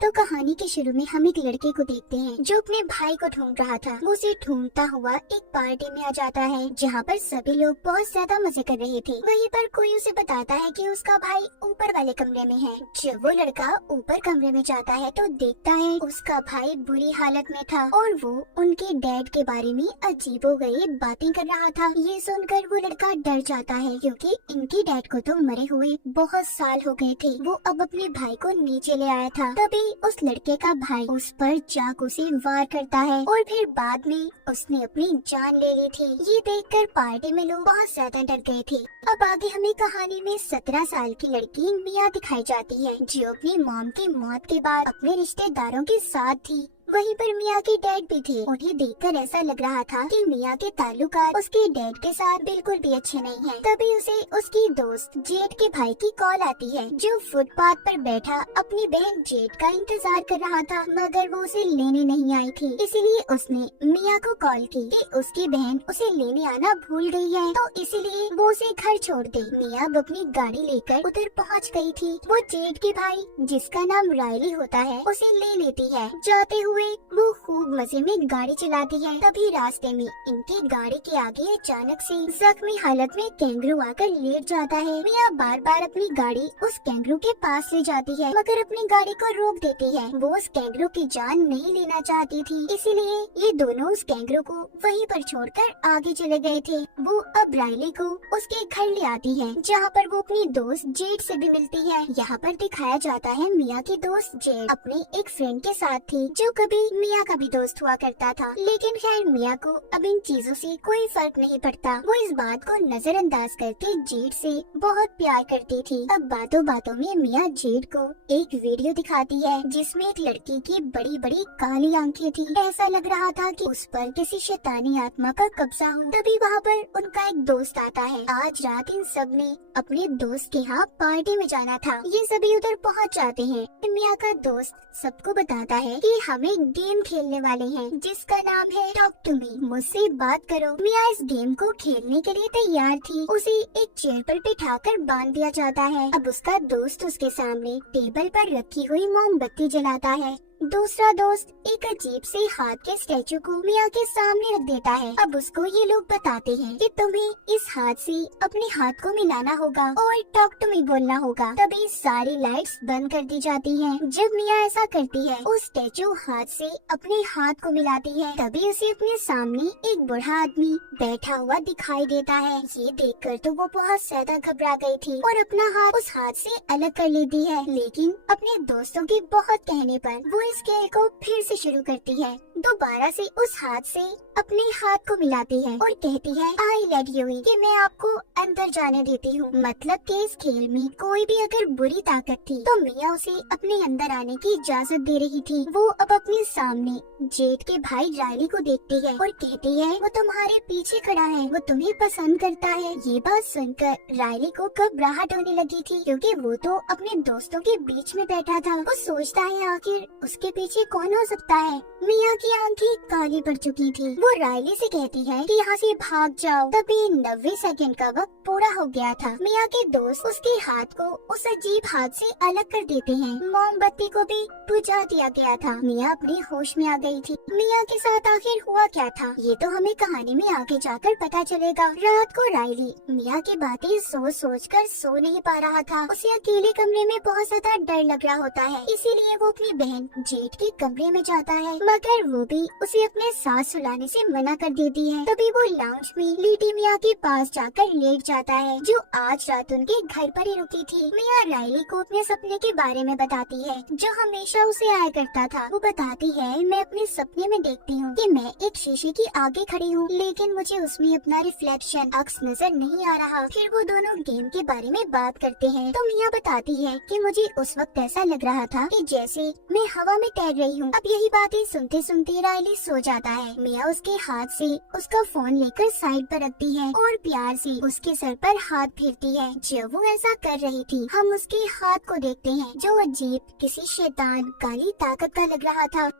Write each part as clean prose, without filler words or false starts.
तो कहानी के शुरू में हम एक लड़के को देखते हैं जो अपने भाई को ढूंढ रहा था। वो उसे ढूंढता हुआ एक पार्टी में आ जाता है जहाँ पर सभी लोग बहुत ज्यादा मजे कर रहे थे। वहीं पर कोई उसे बताता है कि उसका भाई ऊपर वाले कमरे में है। जब वो लड़का ऊपर कमरे में जाता है तो देखता है उसका भाई बुरी हालत में था और वो उनके डैड के बारे में अजीबोगरीब बातें कर रहा था। ये सुनकर वो लड़का डर जाता है क्योंकि इनके डैड को तो मरे हुए बहुत साल हो गए थे। वो अब अपने भाई को नीचे ले आया था। तभी उस लड़के का भाई उस पर चाकू से वार करता है और फिर बाद में उसने अपनी जान ले ली थी। ये देखकर पार्टी में लोग बहुत ज्यादा डर गए थे। अब आगे हमें कहानी में 17 साल की लड़की मिया दिखाई जाती है जो अपनी मॉम की मौत के बाद अपने रिश्तेदारों के साथ थी। वहीं पर मिया के डैड भी थे। उन्हें देखकर ऐसा लग रहा था कि मिया के ताल्लुकात उसके डैड के साथ बिल्कुल भी अच्छे नहीं हैं। तभी उसे उसकी दोस्त जेठ के भाई की कॉल आती है जो फुटपाथ पर बैठा अपनी बहन जेठ का इंतजार कर रहा था, मगर वो उसे लेने नहीं आई थी। इसीलिए उसने मिया को कॉल की कि उसकी बहन उसे लेने आना भूल गई है, तो इसीलिए वो उसे घर छोड़ दे। मिया अब अपनी गाड़ी लेकर उधर पहुँच गई थी। वो जेठ के भाई जिसका नाम रायली होता है उसे ले लेती है। जाते हुए वो खूब मजे में गाड़ी चलाती है। तभी रास्ते में इनकी गाड़ी के आगे अचानक से जख्मी हालत में कैंगरू आकर लेट जाता है। मिया बार बार अपनी गाड़ी उस कैंगरू के पास ले जाती है मगर अपनी गाड़ी को रोक देती है। वो उस कैंगरू की जान नहीं लेना चाहती थी, इसीलिए ये दोनों उस कैंगरू को वहीं पर छोड़कर आगे चले गए थे। वो अब रायली को उसके घर ले आती है जहाँ पर वो अपनी दोस्त जेठ से भी मिलती है। यहाँ पर दिखाया जाता है मिया की दोस्त जेठ अपने एक फ्रेंड के साथ थी जो कभी मिया का भी दोस्त हुआ करता था। लेकिन खैर मिया को अब इन चीजों से कोई फर्क नहीं पड़ता। वो इस बात को नजरअंदाज करके जेठ से बहुत प्यार करती थी। अब बातों बातों में मिया जेठ को एक वीडियो दिखाती है जिसमें एक लड़की की बड़ी बड़ी काली आंखें थी। ऐसा लग रहा था कि उस पर किसी शैतानी आत्मा का कब्जा हो। तभी वहाँ पर उनका एक दोस्त आता है। आज रात इन सब ने अपने दोस्त के यहाँ पार्टी में जाना था। ये सभी उधर पहुँच जाते हैं। मिया का दोस्त सबको बताता है कि हमें गेम खेलने वाले हैं जिसका नाम है टॉक टू मी, मुझसे बात करो। मिया इस गेम को खेलने के लिए तैयार थी। उसे एक चेयर पर बिठाकर बांध दिया जाता है। अब उसका दोस्त उसके सामने टेबल पर रखी हुई मोमबत्ती जलाता है। दूसरा दोस्त एक अजीब से हाथ के स्टैचू को मिया के सामने रख देता है। अब उसको ये लोग बताते हैं कि तुम्हें इस हाथ से अपने हाथ को मिलाना होगा और टॉक टू मी बोलना होगा। तभी सारी लाइट्स बंद कर दी जाती हैं। जब मिया ऐसा करती है उस स्टैचू हाथ से अपने हाथ को मिलाती है। तभी उसे अपने सामने एक बूढ़ा आदमी बैठा हुआ दिखाई देता है। ये देखकर तो वो बहुत ज्यादा घबरा गई थी और अपना हाथ उस हाथ से अलग कर लेती है। लेकिन अपने दोस्तों के बहुत कहने पर वो इस खेल को फिर से शुरू करती है। दोबारा से उस हाथ से अपने हाथ को मिलाती है और कहती है आई लेट यू इन, कि मैं आपको अंदर जाने देती हूँ। मतलब कि इस खेल में कोई भी अगर बुरी ताकत थी तो मिया उसे अपने अंदर आने की इजाजत दे रही थी। वो अब अपने सामने जेठ के भाई रायली को देखती है और कहती है वो तुम्हारे पीछे खड़ा है, वो तुम्हें पसंद करता है। ये बात सुनकर रायली को घबराहट होने लगी थी क्योंकि वो तो अपने दोस्तों के बीच में बैठा था। वो सोचता है आखिर उसके पीछे कौन हो सकता है। मिया की आंखें काली पड़ चुकी थी। वो रायली से कहती है कि यहाँ से भाग जाओ। तभी 90 सेकंड का वक्त पूरा हो गया था। मिया के दोस्त उसके हाथ को उस अजीब हाथ से अलग कर देते हैं। मोमबत्ती को भी बुझा दिया गया था। मिया अपनी होश में आ गई थी। मिया के साथ आखिर हुआ क्या था ये तो हमें कहानी में आगे जाकर पता चलेगा। रात को रायली मिया की बातें सोच सोच कर सो नहीं पा रहा था। उसे अकेले कमरे में बहुत ज्यादा डर लग रहा होता है, इसीलिए वो अपनी बहन जेठ के कमरे में जाता है मगर वो भी उसे अपने साथ सुलाने से मना कर देती है। तभी वो लाउंज में लीटी मिया के पास जाकर लेट जाता है जो आज रात उनके घर पर ही रुकी थी। मिया रायली को अपने सपने के बारे में बताती है जो हमेशा उसे आया करता था। वो बताती है मैं अपने सपने में देखती हूँ कि मैं एक शीशे के आगे खड़ी हूँ लेकिन मुझे उसमें अपना रिफ्लेक्शन अक्स नजर नहीं आ रहा। फिर वो दोनों गेम के बारे में बात करते हैं तो मिया बताती है कि मुझे उस वक्त ऐसा लग रहा था कि जैसे मैं हवा में तैर रही हूँ। अब यही बातें सुनते सुनते रायली सो जाता है। मिया उसके हाथ से उसका फोन लेकर साइड पर रखती है और प्यार से उसके सर पर हाथ फेरती है। जब वो ऐसा कर रही थी हम उसके हाथ को देखते हैं जो अजीब किसी शैतान काली ताकत का लग रहा था।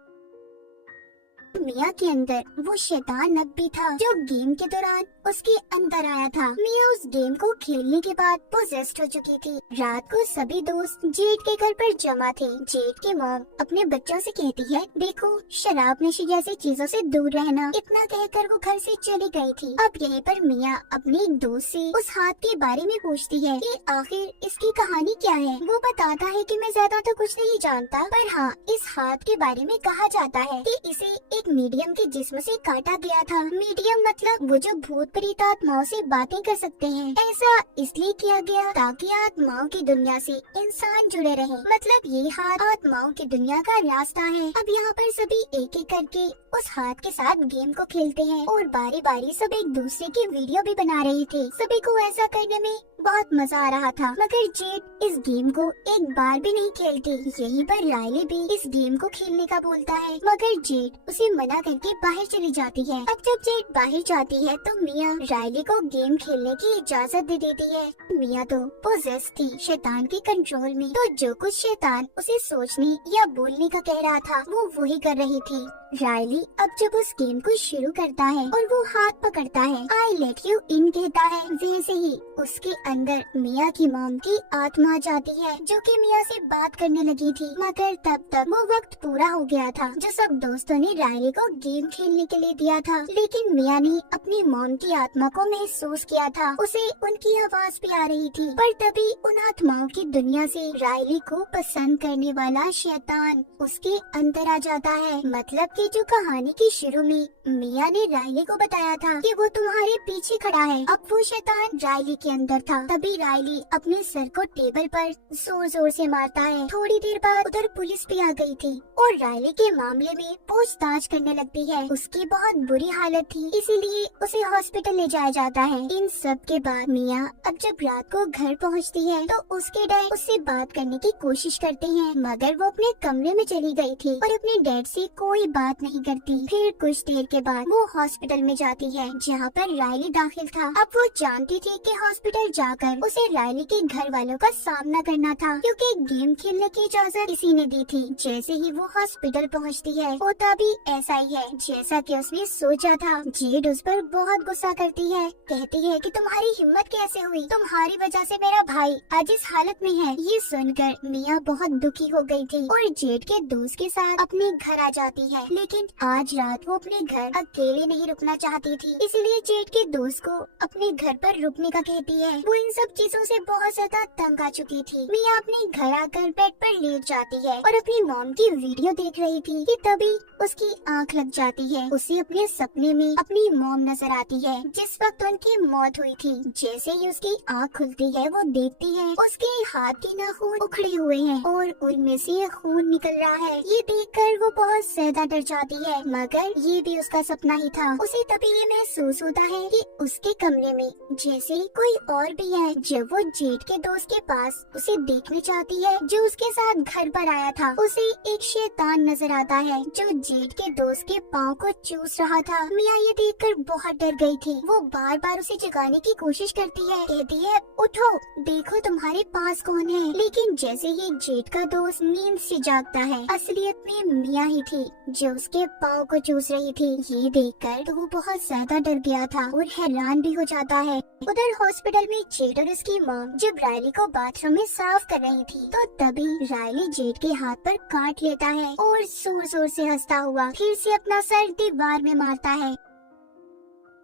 मिया के अंदर वो शैतान अब भी था जो गेम के दौरान उसके अंदर आया था। मिया उस गेम को खेलने के बाद पोजेस्ड हो चुकी थी। रात को सभी दोस्त जेड के घर पर जमा थे। जेड की मॉम अपने बच्चों से कहती है, देखो शराब नशे जैसी चीजों से दूर रहना। इतना कहकर वो घर से चली गई थी। अब यहीं पर मिया अपने एक दोस्त से उस हाथ के बारे में पूछती है कि आखिर इसकी कहानी क्या है। वो बताता है कि मैं ज्यादा तो कुछ नहीं जानता, पर हाँ इस हाथ के बारे में कहा जाता है कि इसे एक मीडियम के जिस्म से काटा गया था। मीडियम मतलब वो जो भूत प्रेत आत्माओं से बातें कर सकते हैं। ऐसा इसलिए किया गया ताकि आत्माओं की दुनिया से इंसान जुड़े रहे। मतलब ये हाथ आत्माओं की दुनिया का रास्ता है। अब यहाँ पर सभी एक एक करके उस हाथ के साथ गेम को खेलते हैं और बारी बारी सब एक दूसरे की वीडियो भी बना रहे थे। सभी को ऐसा करने में बहुत मजा आ रहा था, मगर जेड इस गेम को एक बार भी नहीं खेलती। यहीं पर रायली भी इस गेम को खेलने का बोलता है, मगर जेड उसे मना करके बाहर चली जाती है। अब जब जेड बाहर जाती है तो मिया रायली को गेम खेलने की इजाजत दे देती है। मिया तो पोजेस थी शैतान के कंट्रोल में, तो जो कुछ शैतान उसे सोचने या बोलने का कह रहा था वो वही कर रही थी। रायली अब जब उस गेम को शुरू करता है और वो हाथ पकड़ता है, आई लेट यू इन कहता है, वैसे ही उसके अंदर मिया की मॉम की आत्मा आ जाती है जो कि मिया से बात करने लगी थी। मगर तब तक वो वक्त पूरा हो गया था जो सब दोस्तों ने रायली को गेम खेलने के लिए दिया था। लेकिन मिया ने अपनी मॉम की आत्मा को महसूस किया था, उसे उनकी आवाज भी आ रही थी। पर तभी उन आत्माओं की दुनिया से रायली को पसंद करने वाला शैतान उसके अंदर आ जाता है। मतलब कि जो कहानी के शुरू में मिया ने रायली को बताया था कि वो तुम्हारे पीछे खड़ा है, अब वो शैतान रायली के अंदर था। तभी रायली अपने सर को टेबल पर जोर जोर से मारता है। थोड़ी देर बाद उधर पुलिस भी आ गई थी और रायली के मामले में पूछताछ करने लगती है। उसकी बहुत बुरी हालत थी, इसीलिए उसे हॉस्पिटल ले जाया जाता है। इन सब के बाद मिया अब जब रात को घर पहुंचती है तो उसके डैड उससे बात करने की कोशिश करते हैं, मगर वो अपने कमरे में चली गई थी और अपने डैड से कोई बात नहीं करती। फिर कुछ देर के बाद वो हॉस्पिटल में जाती है जहाँ पर रायली दाखिल था। अब वो जानती थी कि हॉस्पिटल जाकर उसे रायली के घर वालों का सामना करना था, क्योंकि गेम खेलने की इजाजत इसी ने दी थी। जैसे ही वो हॉस्पिटल पहुँचती है होता भी ऐसा ही है जैसा कि उसने सोचा था। जेड उस पर बहुत गुस्सा करती है, कहती है कि तुम्हारी हिम्मत कैसे हुई, तुम्हारी वजह से मेरा भाई आज इस हालत में है। ये सुनकर मिया बहुत दुखी हो गई थी और जेड के दोस्त के साथ अपने घर आ जाती है। लेकिन आज रात वो अपने घर अकेले नहीं रुकना चाहती थी, इसलिए जेड के दोस्त को अपने घर पर रुकने का कहती है। वो इन सब चीजों से बहुत ज्यादा तंग आ चुकी थी। मिया अपने घर आकर बेड पर लेट जाती है और अपनी मॉम की वीडियो देख रही थी कि तभी उसकी आंख लग जाती है। उसे अपने सपने में अपनी मॉम नजर आती है जिस वक्त उनकी मौत हुई थी। जैसे ही उसकी आंख खुलती है वो देखती है उसके हाथ के नाखून उखड़े हुए हैं और उनमें से खून निकल रहा है। ये देखकर वो बहुत ज्यादा डर जाती है, मगर ये भी उसका सपना ही था। उसे तभी ये महसूस होता है कि उसके कमरे में जैसे ही कोई और भी है। जब वो जेड के दोस्त के पास उसे देखने चाहती है जो उसके साथ घर पर आया था, उसे एक शैतान नजर आता है जो जेड के दोस्त के पाँव को चूस रहा था। मिया ये देखकर बहुत डर गई थी। वो बार बार उसे जगाने की कोशिश करती है, कहती है उठो देखो तुम्हारे पास कौन है। लेकिन जैसे ही जेड का दोस्त नींद से जागता है, असलियत में मिया ही थी जो उसके पाँव को चूस रही थी। ये देखकर तो वो बहुत ज्यादा डर गया था और हैरान भी हो जाता है। उधर हॉस्पिटल में जेड और उसकी मॉम जब रायली को बाथरूम में साफ कर रही थी तो तभी रायली जेड के हाथ पर काट लेता है और जोर जोर से हंसता हुआ फिर से अपना सर दीवार में मारता है।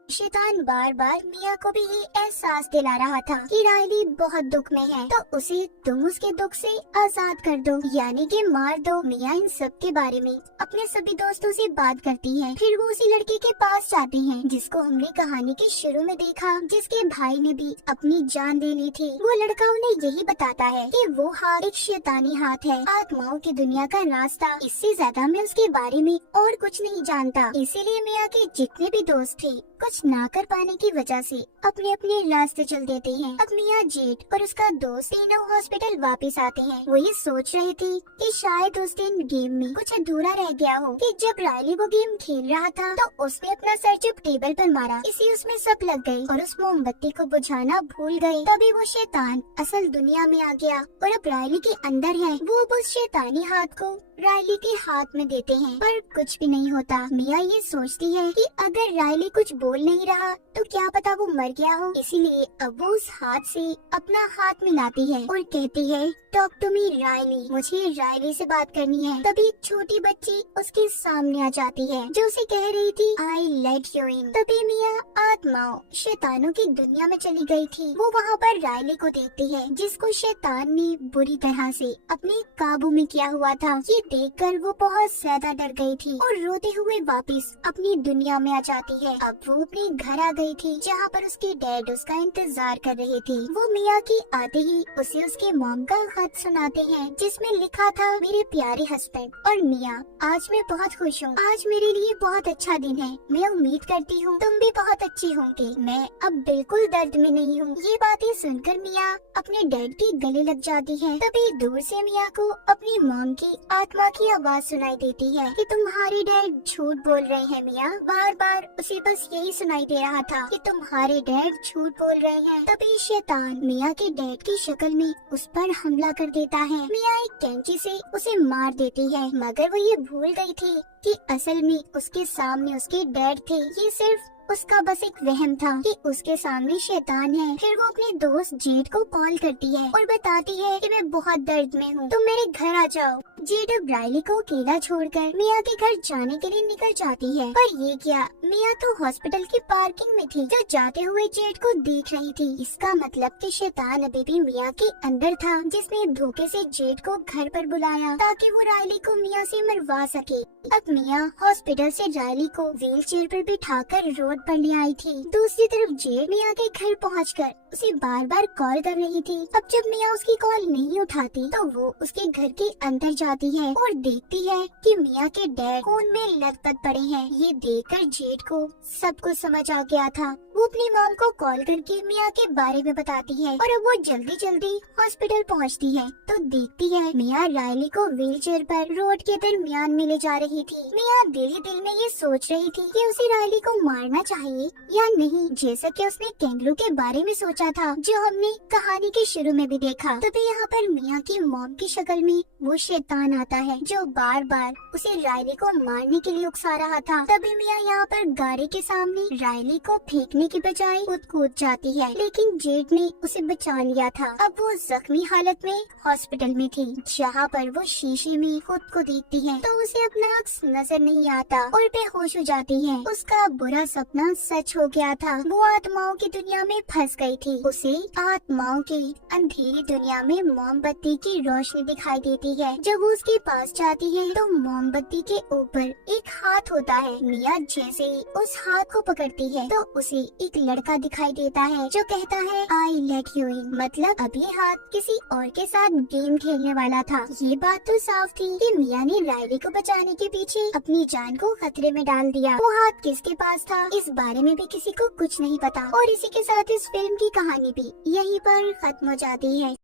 शैतान बार बार मिया को भी ये एहसास दिला रहा था कि रायली बहुत दुख में है, तो उसे तुम उसके दुख से आजाद कर दो, यानी कि मार दो। मिया इन सब के बारे में अपने सभी दोस्तों से बात करती है। फिर वो उसी लड़के के पास जाती हैं जिसको हमने कहानी के शुरू में देखा, जिसके भाई ने भी अपनी जान दे ली थी। वो लड़का उन्हें यही बताता है कि वो हाथ एक शैतानी हाथ है, आत्माओं की दुनिया का रास्ता। इससे ज्यादा मैं उसके बारे में और कुछ नहीं जानता। इसीलिए मिया के जितने भी दोस्त थे कुछ कुछ ना कर पाने की वजह से अपने अपने रास्ते चल देते हैं। अब मिया, जेड और उसका दोस्त तीनों हॉस्पिटल वापस आते हैं। वो ये सोच रहे थे कि शायद उस दिन गेम में कुछ अधूरा रह गया हो कि जब रायली वो गेम खेल रहा था तो उसने अपना सर जब टेबल पर मारा, इसी उसमें सब लग गई और उस मोमबत्ती को बुझाना भूल गए। तभी वो शैतान असल दुनिया में आ गया और अब रायली के अंदर है। वो अब उस शैतानी हाथ को रायली के हाथ में देते हैं पर कुछ भी नहीं होता। मिया ये सोचती है कि अगर रायली कुछ बोल नहीं रहा तो क्या पता वो मर गया हो, इसीलिए अब वो उस हाथ से अपना हाथ मिलाती है और कहती है, टॉक टू मी रायली, मुझे रायली से बात करनी है। तभी एक छोटी बच्ची उसके सामने आ जाती है जो उसे कह रही थी, आई लेट यू इन। तभी मिया आत्माओं शैतानों की दुनिया में चली गई थी। वो वहाँ पर रायली को देखती है जिसको शैतान ने बुरी तरह से अपने काबू में किया हुआ था। ये देखकर वो बहुत ज्यादा डर गई थी और रोते हुए वापस अपनी दुनिया में आ जाती है। अब वो अपने घर आ गई थी जहाँ पर उसके डैड उसका इंतजार कर रहे थे। वो मिया की आते ही उसे उसके मॉम का खत सुनाते हैं जिसमें लिखा था, मेरे प्यारे हस्बैंड और मिया, आज मैं बहुत खुश हूँ। आज मेरे लिए बहुत अच्छा दिन है। मैं उम्मीद करती हूँ तुम भी बहुत अच्छी होंगी। मैं अब बिल्कुल दर्द में नहीं हूँ। ये बातें सुनकर मिया अपने डैड के गले लग जाती है। तभी दूर से मिया को अपनी मॉम की आत्मा की आवाज सुनाई देती है कि तुम्हारे डैड झूठ बोल रहे हैं। मिया बार बार उसे बस यही सुनाई दे रहा था कि तुम्हारे डैड झूठ बोल रहे हैं। तभी शैतान मिया के डैड की शक्ल में उस पर हमला कर देता है। मिया एक कैंची से उसे मार देती है मगर वो ये भूल गई थी कि असल में उसके सामने उसके डैड थे। ये सिर्फ उसका बस एक वहम था कि उसके सामने शैतान है। फिर वो अपने दोस्त जेड को कॉल करती है और बताती है कि मैं बहुत दर्द में हूँ, तुम मेरे घर आ जाओ। जेड अब रायली को अकेला छोड़कर मिया के घर जाने के लिए निकल जाती है। पर ये क्या, मिया तो हॉस्पिटल की पार्किंग में थी जो जाते हुए जेड को देख रही थी। इसका मतलब कि शैतान अभी भी मिया के अंदर था जिसने धोखे से जेड को घर पर बुलाया ताकि वो रायली को मिया से मरवा सके। अब मिया हॉस्पिटल से रायली को व्हील चेयर पर बिठाकर रोड पर ले आई थी। दूसरी तरफ जेड मिया के घर पहुंचकर उसे बार बार कॉल कर रही थी। अब जब मिया उसकी कॉल नहीं उठाती तो वो उसके घर के अंदर जाती है और देखती है कि मिया के डैड खून में लथपथ पड़े हैं। ये देखकर जेड को सब कुछ समझ आ गया था। वो अपनी मॉम को कॉल करके मिया के बारे में बताती है और अब वो जल्दी जल्दी हॉस्पिटल पहुंचती है तो देखती है मिया रायली को व्हील चेयर पर रोड के दरमियान में ले जा रही थी। मिया दिल ही दिल में ये सोच रही थी कि उसे रायली को मारना चाहिए या नहीं, जैसा कि उसने कैंगरू के बारे में सोचा था जो हमने कहानी के शुरू में भी देखा। तभी यहाँ पर मिया की मॉम की शक्ल में वो शैतान आता है जो बार बार उसे रायली को मारने के लिए उकसा रहा था। तभी मिया यहाँ पर गाड़ी के सामने रायली को फेंकने की बजाय खुद कूद जाती है लेकिन जेड ने उसे बचा लिया था। अब वो जख्मी हालत में हॉस्पिटल में थी जहाँ पर वो शीशे में खुद को देखती है तो उसे अपना अक्स नजर नहीं आता और बेहोश हो जाती है। उसका बुरा सपना सच हो गया था। वो आत्माओं की दुनिया में फंस गई थी। उसे आत्माओं की अंधेरी दुनिया में मोमबत्ती की रोशनी दिखाई देती है। जब वो उसके पास जाती है तो मोमबत्ती के ऊपर एक हाथ होता है। मिया जैसे ही उस हाथ को पकड़ती है तो उसे एक लड़का दिखाई देता है जो कहता है, आई लेट यू इन। मतलब अब ये हाथ किसी और के साथ गेम खेलने वाला था। ये बात तो साफ थी कि मिया ने रायली को बचाने के पीछे अपनी जान को खतरे में डाल दिया। वो हाथ किसके पास था इस बारे में भी किसी को कुछ नहीं पता। और इसी के साथ इस फिल्म की कहानी भी यहीं पर खत्म हो जाती है।